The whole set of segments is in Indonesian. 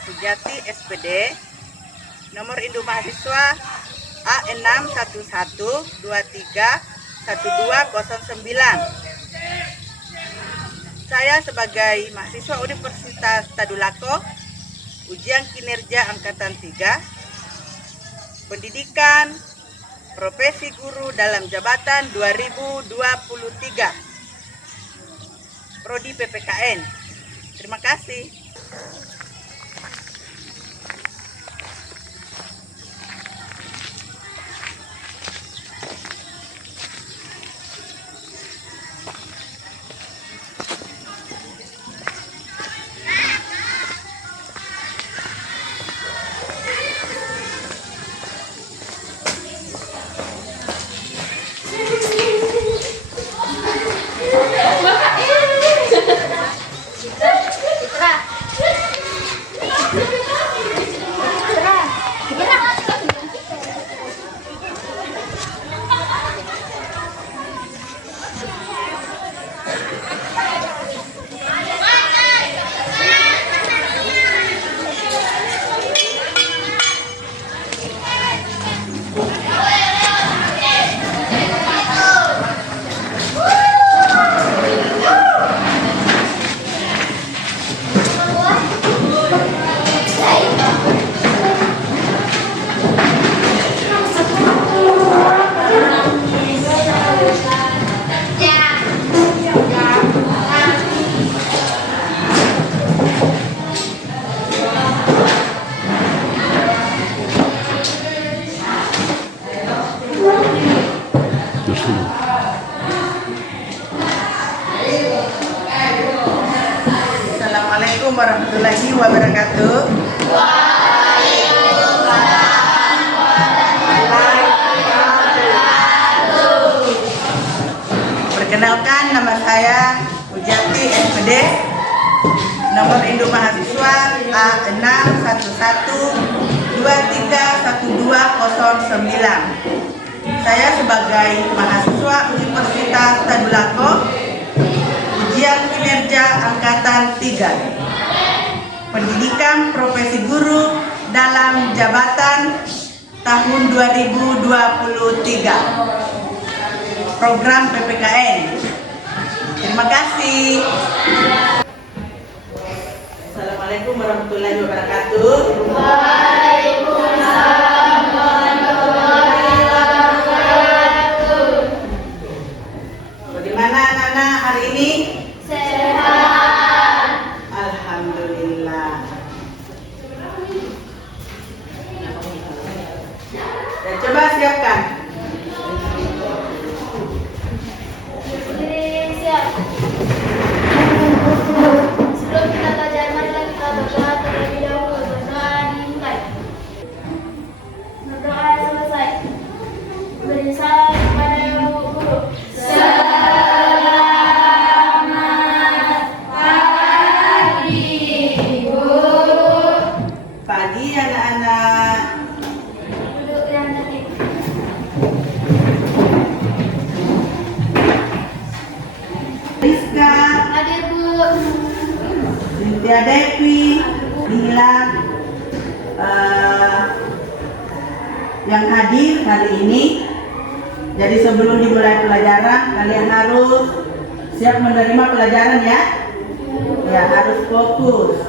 Sujati SPD, nomor induk mahasiswa A611231209. Saya sebagai mahasiswa Universitas Tadulako, ujian kinerja angkatan 3, pendidikan profesi guru dalam jabatan 2023, Prodi PPKN. Terima kasih. Assalamualaikum warahmatullahi wabarakatuh. Perkenalkan, nama saya Sujati SPD, nomor induk mahasiswa A611231209. Saya sebagai mahasiswa Universitas Tadulako, ujian kinerja angkatan 3, pendidikan profesi guru dalam jabatan tahun 2023, program PPKN. Terima kasih. Assalamualaikum warahmatullahi wabarakatuh. Waalaikumsalam warahmatullahi wabarakatuh. Bagaimana anak-anak hari ini? Sehat. Alhamdulillah. Dan coba siapkan. Siap. Sebelum kita belajar, marilah kita berdoa terlebih dahulu. Berdoa dimulai. Berdoa selesai. Beri salam kepada Ibu Guru. Selamat pagi, Guru. Pagi anak-anak. Duduk yang tertib. Rizka, Hadir, Bu. Cynthia Devi, Inilah yang hadir hari ini. Jadi sebelum dimulai pelajaran, kalian harus siap menerima pelajaran ya. Ya, harus fokus.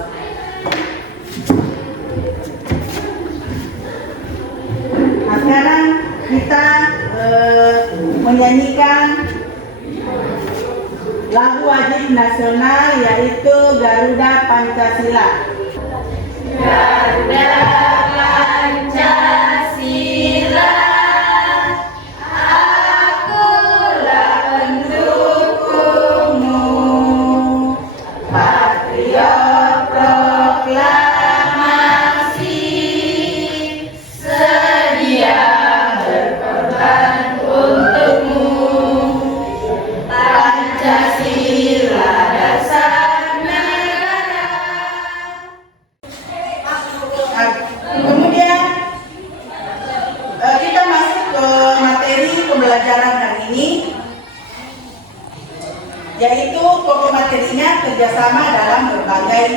Nah, sekarang kita menyanyikan lagu wajib nasional, yaitu Garuda Pancasila. Garuda Pancasila, akulah pendukungmu, patriot proklamasi, sedia berkorban untukmu. Pancasila dasar negara. Kemudian kita masuk ke materi pembelajaran hari ini, yaitu pokok materinya kerjasama dalam berbagai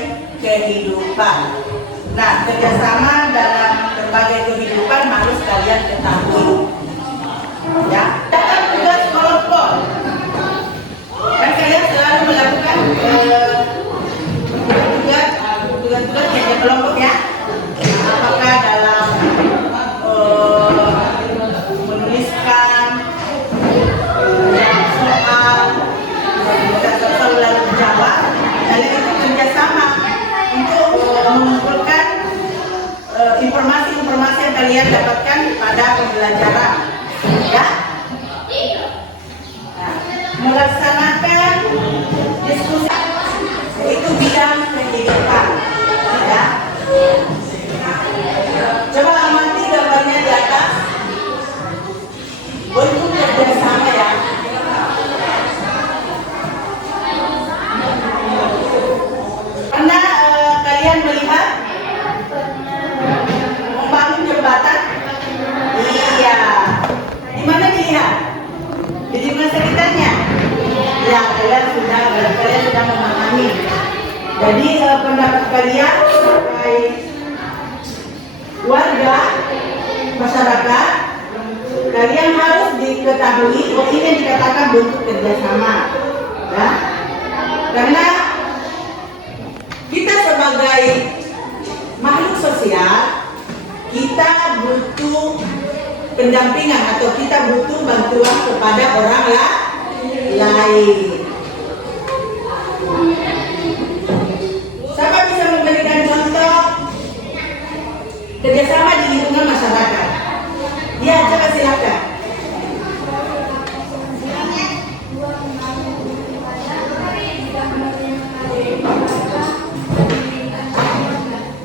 kehidupan. Nah, kerjasama dalam berbagai kehidupan harus kalian ketahui. Ya, dalam tugas kelompok, kan kalian selalu melakukan tugas-tugas kerja kelompok ya. Apakah dalam menuliskan soal, soal lalu menjawab, kalian itu kerjasama untuk mengumpulkan informasi-informasi yang kalian dapatkan pada pembelajaran, ya. Nah, melaksanakan diskusi itu bidang kehidupan, ya. Coba amati gambarnya di atas. Bentuk kerjasama ya. Pernah kalian melihat membangun jembatan? Iya. Di mana dilihat? Di lingkungan sekitarnya? Ya, kalian sudah memahami. Jadi pendapat kalian sebagai warga masyarakat, kalian harus diketahui bahwa ini yang dikatakan bentuk kerjasama, ya. Karena kita sebagai makhluk sosial, kita butuh pendampingan atau kita butuh bantuan kepada orang lain. Siapa bisa memberikan contoh kerjasama di lingkungan masyarakat? Ya, coba silakan.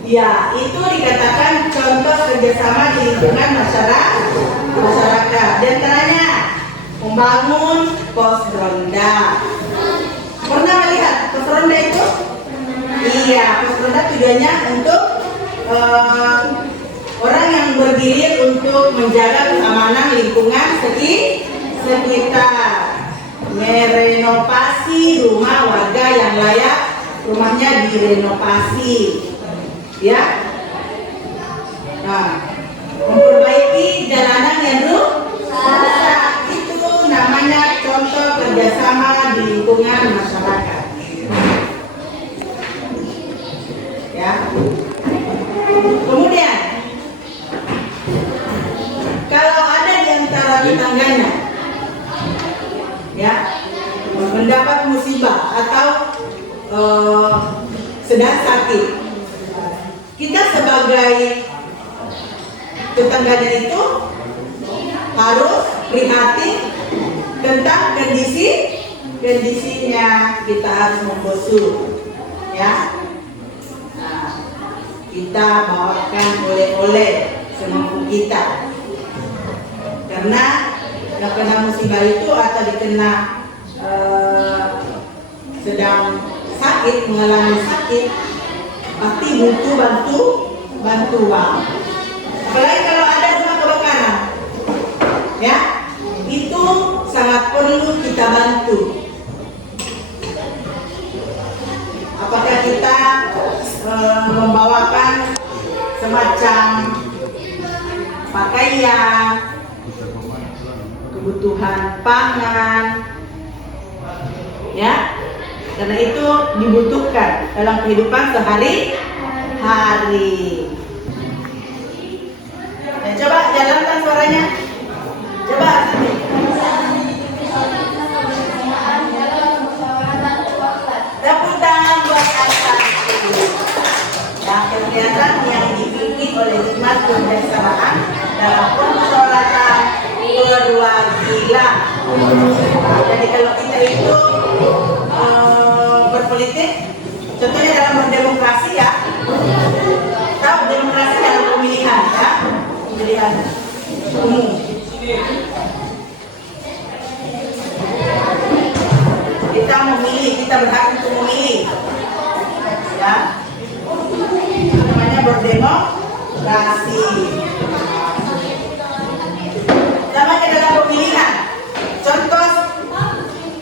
Ya, itu dikatakan contoh kerjasama di lingkungan masyarakat. Di antaranya membangun pos ronda. Pernah melihat pos ronda itu? Iya, pos ronda tujuannya untuk orang yang berdiri untuk menjaga keamanan lingkungan sekitar, merenovasi rumah warga yang layak rumahnya direnovasi, ya. Nah, memperbaiki jalanan yang rusak, itu namanya contoh kerjasama di lingkungan masyarakat, ya. Kemudian kalau ada di antara tetangganya, ya, mendapat musibah atau sedang sakit, kita sebagai tetangganya itu harus prihatin tentang kondisinya, kita harus membesuk, ya. Nah, kita bawakan oleh-oleh semampu kita, karena yang kena musibah itu atau dikena sedang sakit, mengalami sakit, pasti butuh bantuan. Apalagi kalau ada rumah kebakaran, ya, itu sangat perlu kita bantu. Apakah kita membawakan semacam pakaian, kebutuhan pangan, ya, karena itu dibutuhkan dalam kehidupan sehari-hari. Dan coba jalankan suaranya. Coba. Tepuk tangan buat Ashanti. Nah, kegiatan yang dipimpin oleh hikmat kebersamaan dalam persolatan perwakilan. Jadi kalau kita itu berpolitik, contohnya dalam berdemokrasi, ya, tahu demokrasi dalam pemilihan, ya, pemilihan umum. Kita memilih, kita berhak untuk memilih, ya, itu namanya berdemokrasi. Sama kayak dalam pemilihan, contoh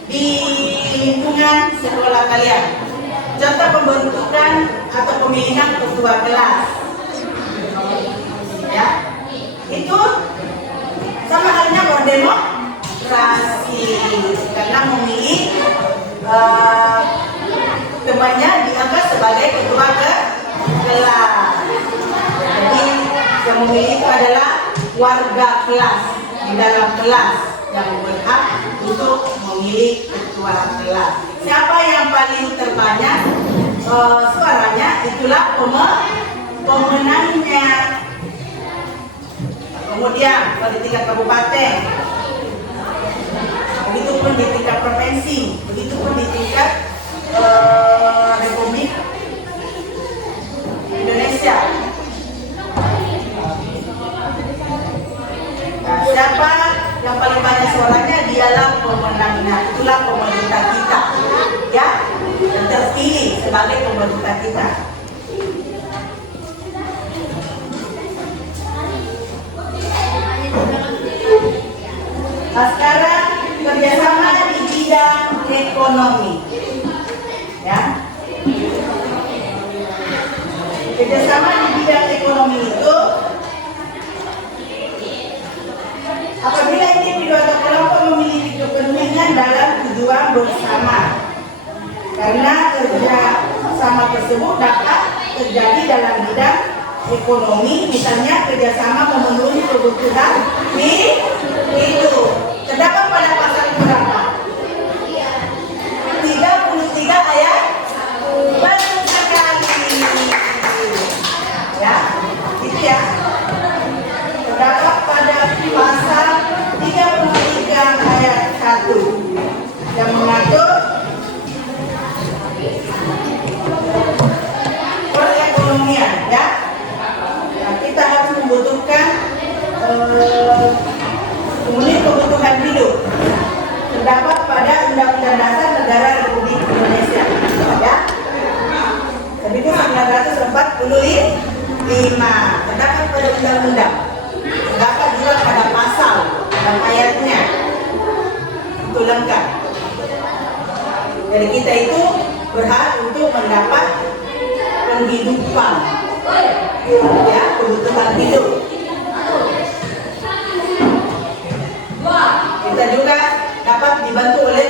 di lingkungan sekolah kalian, contoh pembentukan atau pemilihan ketua kelas. itu sama halnya berdemokrasi karena memilih temannya diangkat sebagai ketua kelas. Jadi yang memilih itu adalah warga kelas di dalam kelas yang berhak untuk memilih ketua kelas. Siapa yang paling terbanyak suaranya, itulah pemenangnya. Kemudian di tingkat kabupaten, begitupun di tingkat provinsi, begitupun di tingkat Republik Indonesia. Nah, siapa yang paling banyak suaranya, dialah pemenangnya. Itulah pemerintah kita, ya, yang terpilih sebagai pemerintah kita. Nah, sekarang kerjasama di bidang ekonomi, ya. Kerjasama di bidang ekonomi itu apabila individu atau kelompok memiliki kepentingan dalam tujuan bersama, karena kerja sama tersebut dapat terjadi dalam bidang ekonomi, misalnya kerjasama memenuhi kebutuhan hidup. Terdapat pada pasal berapa? 33 ayat. Betul sekali. Ya, itu ya. Terdapat pada pasal 33 ayat 1 yang mengatur perekonomian, ya. Nah, kita harus membutuhkan memenuhi kebutuhan hidup. Terdapat pada Undang-Undang Dasar Negara Republik Indonesia, ya. Tapi itu 1945. Terdapat pada undang-undang. Terdapat juga pada pasal dan ayatnya. Itu lengkap. Jadi kita itu berhak untuk mendapat penghidupan, ya, kebutuhan hidup. Kita juga dapat dibantu oleh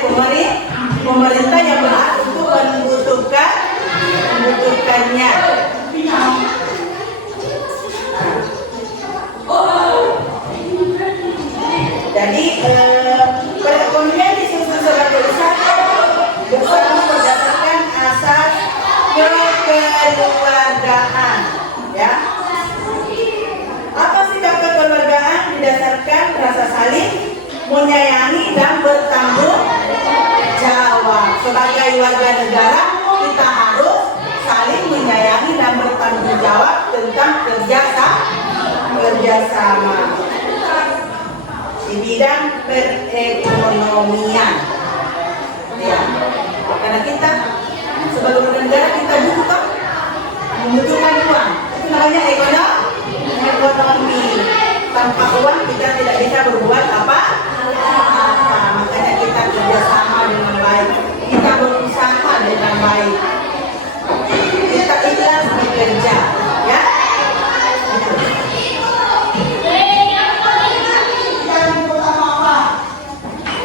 pemerintah yang berhak untuk membutuhkannya. Jadi perekonomian disusun sebagai usaha berdasarkan asas kekeluargaan, ya. Apa sikap kekeluargaan? Didasarkan rasa saling menyayangi dan bertanggung jawab. Sebagai warga negara, kita harus saling menyayangi dan bertanggung jawab tentang kerjasama di bidang perekonomian, ya. Karena kita sebagai warga negara, kita membutuhkan uang. Itu namanya ekonomi. Tanpa uang kita tidak bisa berbuat apa-apa. Makanya kita kerjasama dengan baik, kita berusaha dengan baik, kita ikhlas bekerja, ya.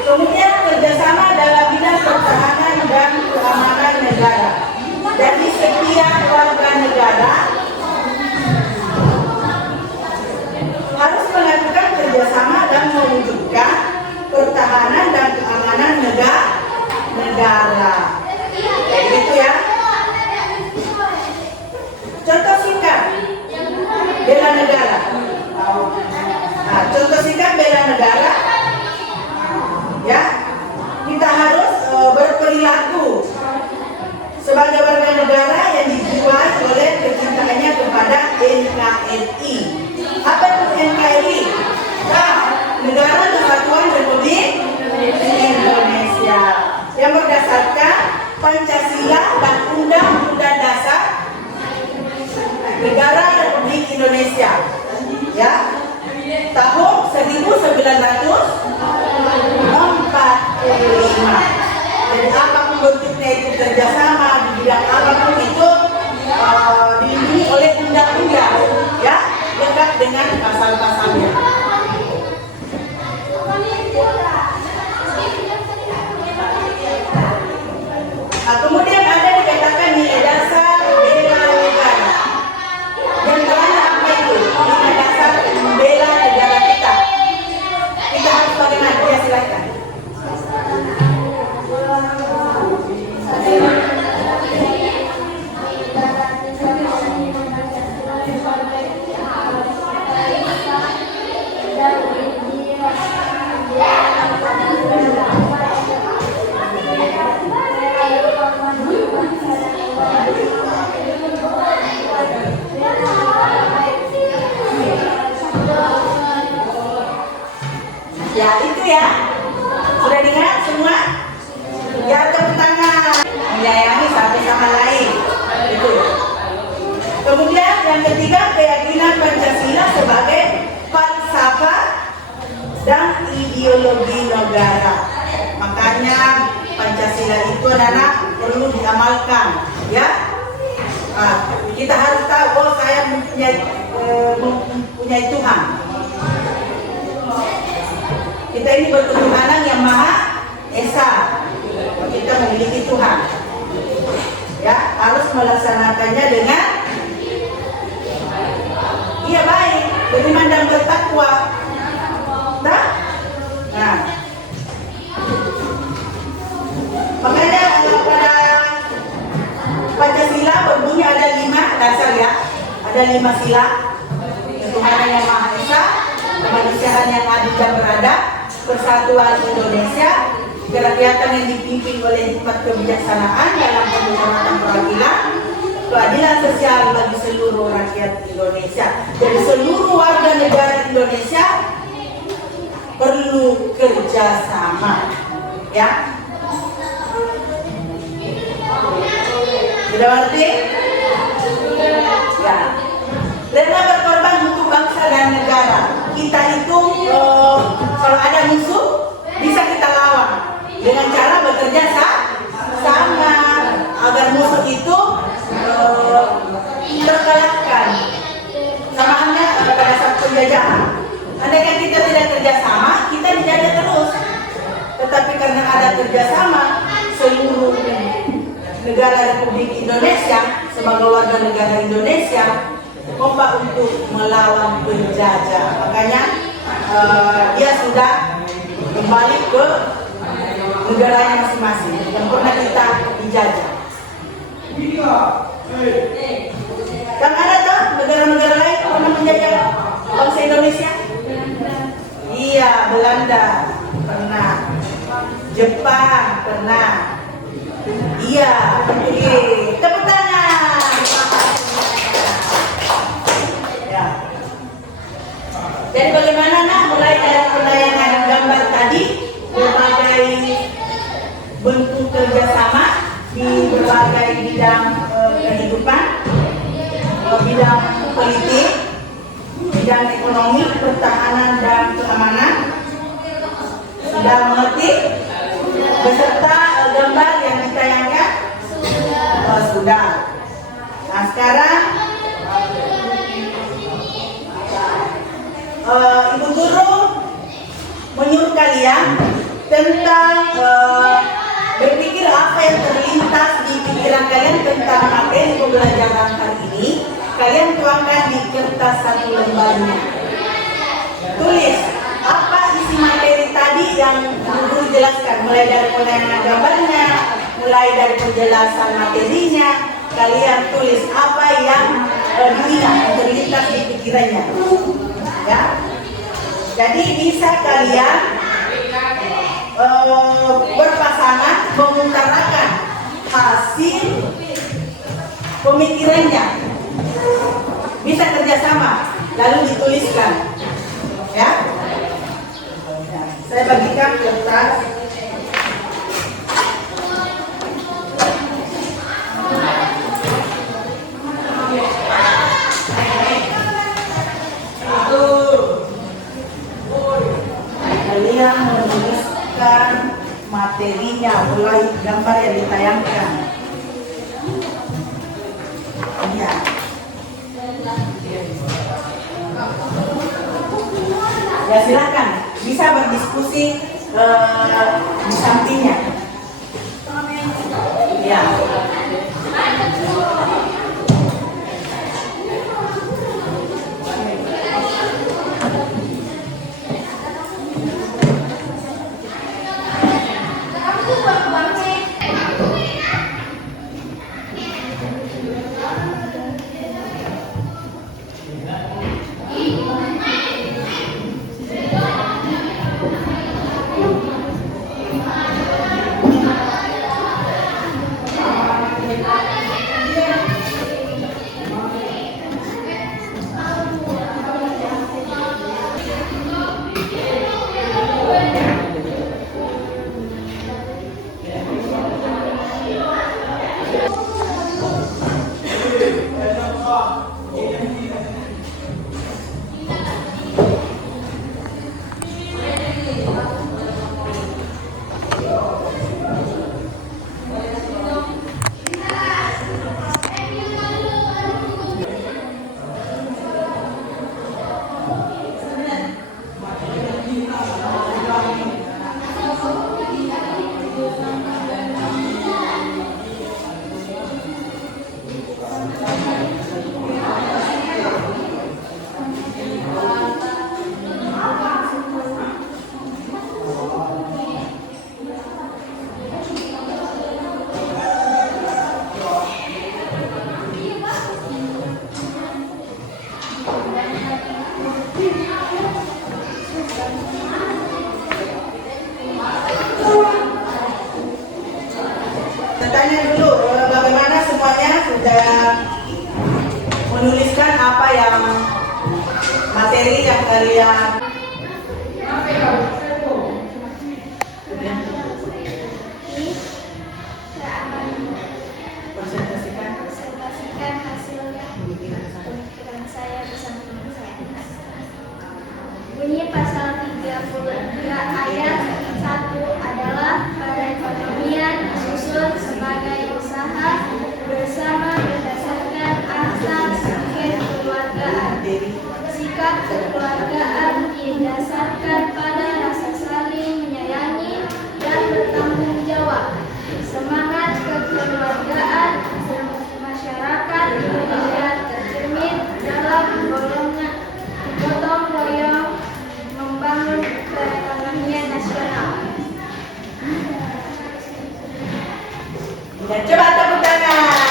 Kemudian kerjasama dalam bidang pertahanan dan keamanan negara. Jadi setiap warga negara harus melakukan kerjasama dan mewujudkan pertahanan dan keamanan negara. Begitu, ya. Contoh singkat bela negara. Nah, contoh singkat bela negara, ya. Kita harus berperilaku sebagai warga negara yang dijiwai oleh kecintaannya kepada NKRI. Apa itu NKRI? Nah, Negara Kesatuan Republik Indonesia, yang berdasarkan Pancasila dan Undang-Undang Dasar Negara Republik Indonesia, ya, tahun 1945. Jadi apapun bentuknya itu, kerjasama di bidang apapun itu dilindungi oleh undang-undang, ya, lengkap dengan pasal-pasalnya. Ya itu ya. Sudah dengar semua? Ya tepuk tangan. Menyayangi satu sama lain. Itu. Kemudian yang ketiga, keyakinan Pancasila sebagai falsafah dan ideologi negara. Makanya Pancasila itu anak-anak perlu diamalkan, ya. Nah, kita harus tahu, oh saya mempunyai Tuhan. Kita ini berketuhanan yang Maha Esa. Kita memiliki Tuhan. Ya, harus melaksanakannya dengan baik, beriman dan bertakwa. Nah, makanya pada Pancasila berbunyi ada 5 dasar ya, ada 5 sila: ketuhanan yang Maha Esa, kemanusiaan yang adil dan beradab, persatuan Indonesia, kerakyatan yang dipimpin oleh hikmat kebijaksanaan dalam pemusyawaratan perwakilan, keadilan sosial bagi seluruh rakyat Indonesia. Jadi seluruh warga negara Indonesia perlu kerjasama, ya. Sudah ngerti? Ya. Rela berkorban untuk bangsa dan negara. Kita itu kalau ada musuh bisa kita lawan dengan cara bekerja sama agar musuh itu terkalahkan. Sama halnya pada saat penjajahan. Andaikan kita tidak kerjasama, kita dijajah terus. Tetapi karena ada kerjasama, seluruh negara Republik Indonesia sebagai warga negara Indonesia kompak untuk melawan penjajah. Makanya dia sudah kembali ke negaranya masing-masing yang pernah kita dijajah. Kan ada tuh negara-negara lain pernah menjajah bangsa Indonesia? Iya, Belanda pernah, Jepang pernah. Iya, tepuk tangan. Ya. Jadi bagaimana nak mulai dari penayangan gambar tadi, berbagai bentuk kerjasama di berbagai bidang kehidupan, bidang politik, bidang ekonomi, pertahanan dan keamanan. Sudah mengerti? Beserta gambar yang ditayangkan? Sudah. Nah sekarang Ibu Guru menyuruh kalian tentang berpikir apa yang terlintas di pikiran kalian tentang materi pembelajaran hari ini. Kalian tuangkan di kertas 1 lembarnya. Tulis apa isi materi tadi yang Guru jelaskan, mulai dari penayangan gambarnya, mulai dari penjelasan materinya. Kalian tulis apa yang diingat, terlintas di pikirannya. Ya. Jadi bisa kalian berpasangan mengutarakan hasil pemikirannya. Bisa kerjasama, lalu dituliskan. Ya. Saya bagikan kertas. Kalian menuliskan materinya mulai gambar yang ditayangkan. Ya. Ya silakan, bisa berdiskusi di sampingnya. Ya. Tanya dulu, bagaimana semuanya sudah menuliskan apa yang materi yang kalian presentasikan hasilnya pemikiran saya bersama teman saya. Bunyi pasal 33 ayat 1 adalah perekonomian disusun sebagai usaha bersama berdasarkan asas kekeluargaan. Sikap kekeluargaan didasarkan pada rasa saling menyayangi dan bertanggung jawab. Semangat kekeluargaan masyarakat Indonesia tercermin dalam gotong royong membangun perekonomian nasional. Ya, coba tepuk tangan.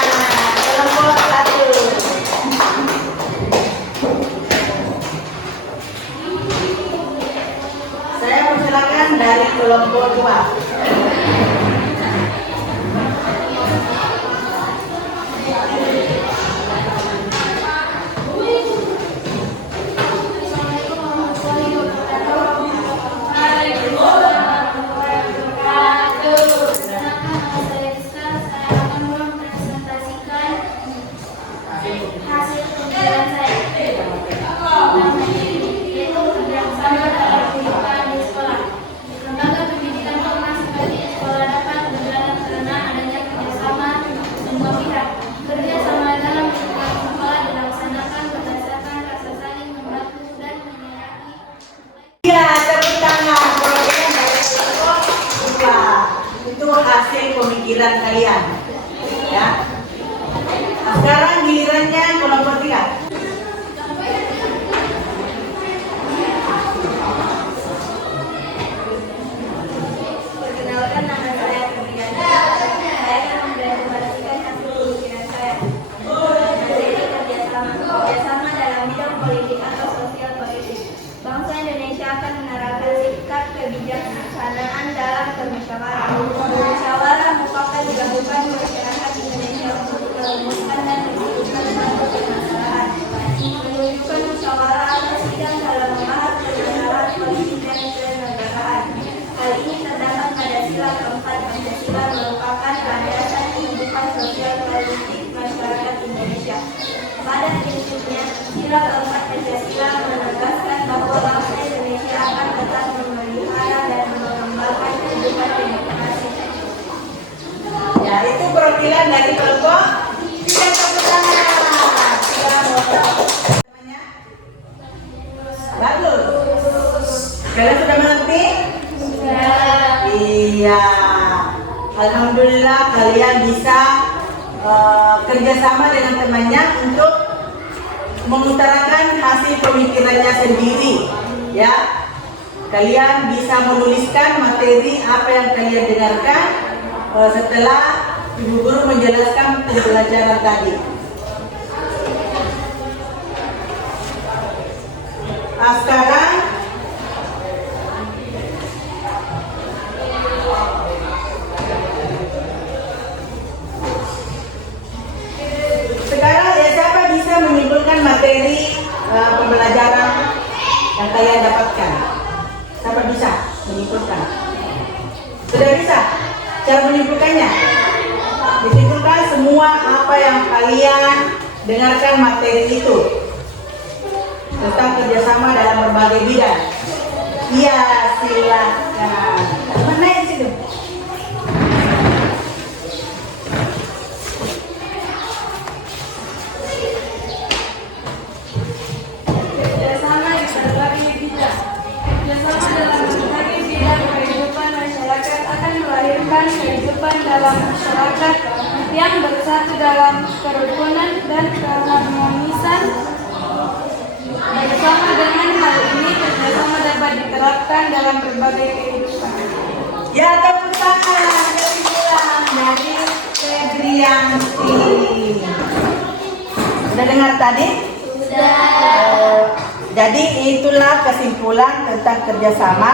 Kelompok 1. Saya persilakan dari kelompok 2. Hasil pemikiran saya yaitu kerjasama dalam kehidupan di sekolah. Lembaga pendidikan formal seperti sekolah dapat berjalan karena adanya kerjasama semua pihak. Kerjasama dalam kehidupan sekolah dilaksanakan berdasarkan rasa saling membantu dan menyayangi. Ya, tepuk tangan. Program dari kelompok 2. Itu hasil pemikiran kalian. Ya. Nah, sekarang gilirannya kelompok 3. Perkenalkan, nama saya Febriana. Saya akan mempresentasikan hasil pemikiran saya. Materi kerjasama dalam bidang politik atau sosial politik. Bangsa Indonesia akan menerapkan sikap kebijaksanaan dalam bermusyawarah. Musyawarah merupakan gabungan masyarakat Indonesia untuk merumuskan dan memutuskan suatu permasalahan. Menunjukkan musyawarah atau sidang dalam membahas permasalahan politik dan kenegaraan. Hal ini terdapat pada sila keempat Pancasila merupakan landasan kehidupan sosial politik masyarakat Indonesia. Pada prinsipnya, sila keempat Pancasila menegaskan bahwa bangsa Indonesia akan tetap memelihara dan mengembangkan kehidupan demokrasi. Ya, itu perwakilan dari kelompok 3. Tepuk tangan. Sudah mau bagus. Kalian sudah mengerti? Iya. Alhamdulillah kalian bisa kerjasama dengan temannya untuk mengutarakan hasil pemikirannya sendiri. Ya, kalian bisa menuliskan materi apa yang kalian dengarkan setelah ibu guru menjelaskan pembelajaran tadi. Sekarang ya, siapa bisa menyimpulkan materi pembelajaran yang kalian dapatkan? Siapa bisa menyimpulkan. Sudah bisa cara menyimpulkannya? Disimpulkan semua apa yang kalian dengarkan materi itu tentang kerjasama dalam berbagai bidang. Iya, silakan. Mana yang situ? Kerjasama di berbagai bidang. Kerjasama dalam berbagai bidang kehidupan masyarakat akan melahirkan kehidupan dalam masyarakat yang bersatu dalam kerukunan dan keharmonisan. Bersama dengan hal ini, kerjasama dapat diterapkan dalam berbagai kehidupan. Ya, tepuk tangan dari bilang dari Febrianti. Sudah dengar tadi? Sudah. Jadi itulah kesimpulan tentang kerjasama.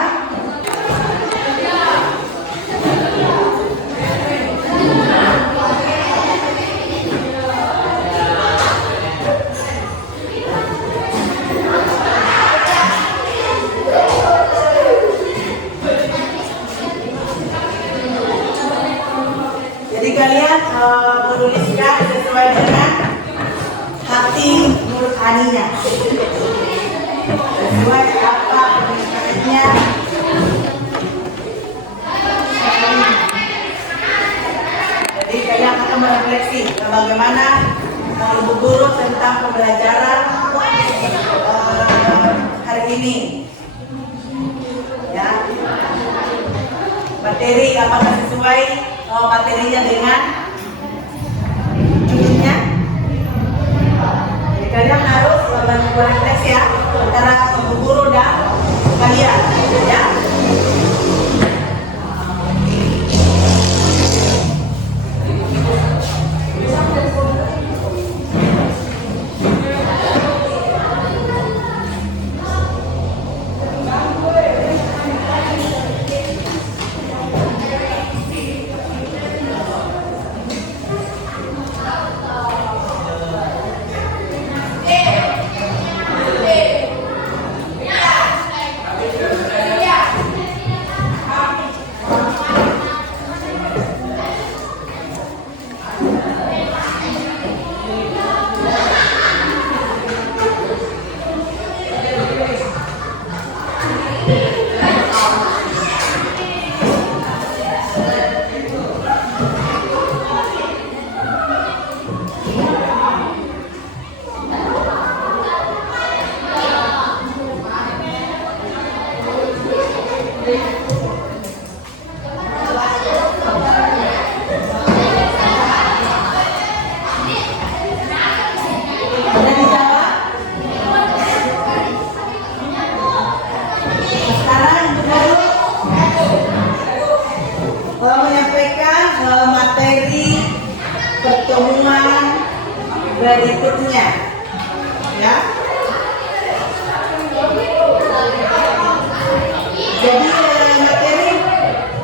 Jadi kalian menuliskan sesuai dengan hati nuraninya. Sesuai apa pemikirannya. Jadi kalian akan merefleksi bagaimana Ibu Guru tentang pembelajaran hari ini. Ya. Materi apakah sesuai materinya dengan judulnya? Jadi kalian harus berefleksi ya antara Ibu Guru dan kalian, ya. Pertemuan berikutnya, ya. Jadi materi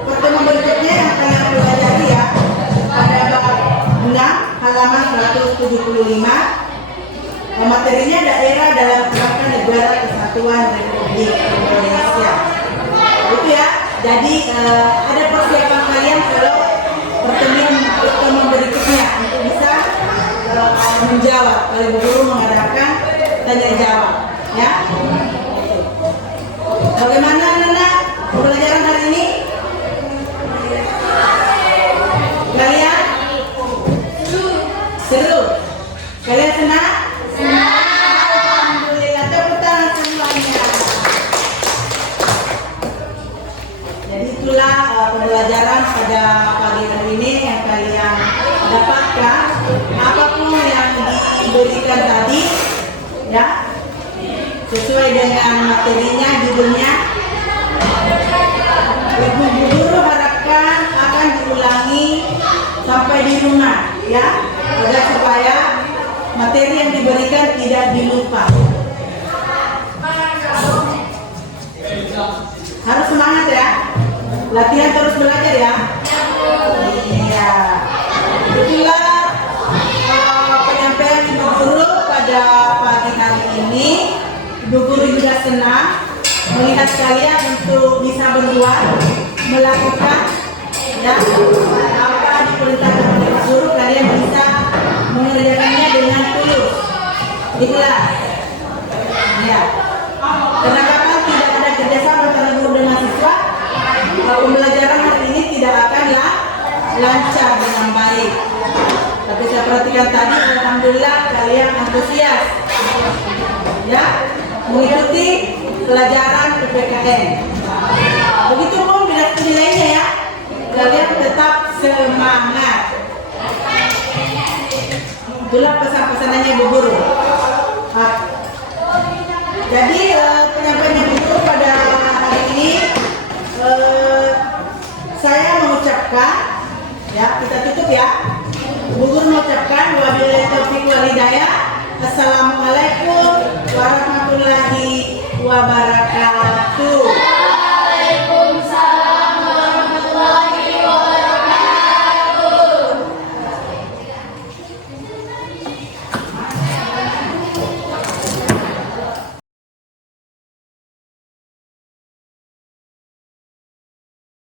pertemuan berikutnya yang kalian pelajari ya pada bab 6 halaman 175. Materinya daerah dalam kerangka negara kesatuan Republik Indonesia. Itu ya. Jadi ada persiapan kalian kalau pertemuan berikutnya untuk bisa menjawab. Kalau Ibu Guru mengadakan tanya jawab, ya. Bagaimana Nana pembelajaran hari ini? Kalian seru? Kalian senang? Alhamdulillah, tepuk tangan semuanya. Jadi itulah pembelajaran pada pagi hari ini yang kalian dapatkan. Apapun yang diberikan tadi, ya, sesuai dengan materinya, judulnya. Ibu Guru harapkan akan diulangi sampai di rumah, ya, agar supaya materi yang diberikan tidak dilupa. Harus semangat ya, latihan terus belajar ya. Iya, itulah penyampaian Ibu Guru pada pagi hari ini. Ibu Guru juga senang melihat kalian untuk bisa berbuat, melakukan ya apa diperintahkan oleh Pak Guru, kalian bisa mengerjakannya dengan tulus, ikhlas. Ya. Karena kalau tidak ada kerjasama antara guru dengan siswa, pembelajaran hari ini tidak akanlah lancar dengan baik. Tapi saya perhatikan tadi, alhamdulillah kalian antusias, ya, mengikuti pelajaran PPKN. Begitupun bila nilainya ya, kalian tetap semangat. Itulah pesan-pesannya Bu Guru. Jadi penyampaian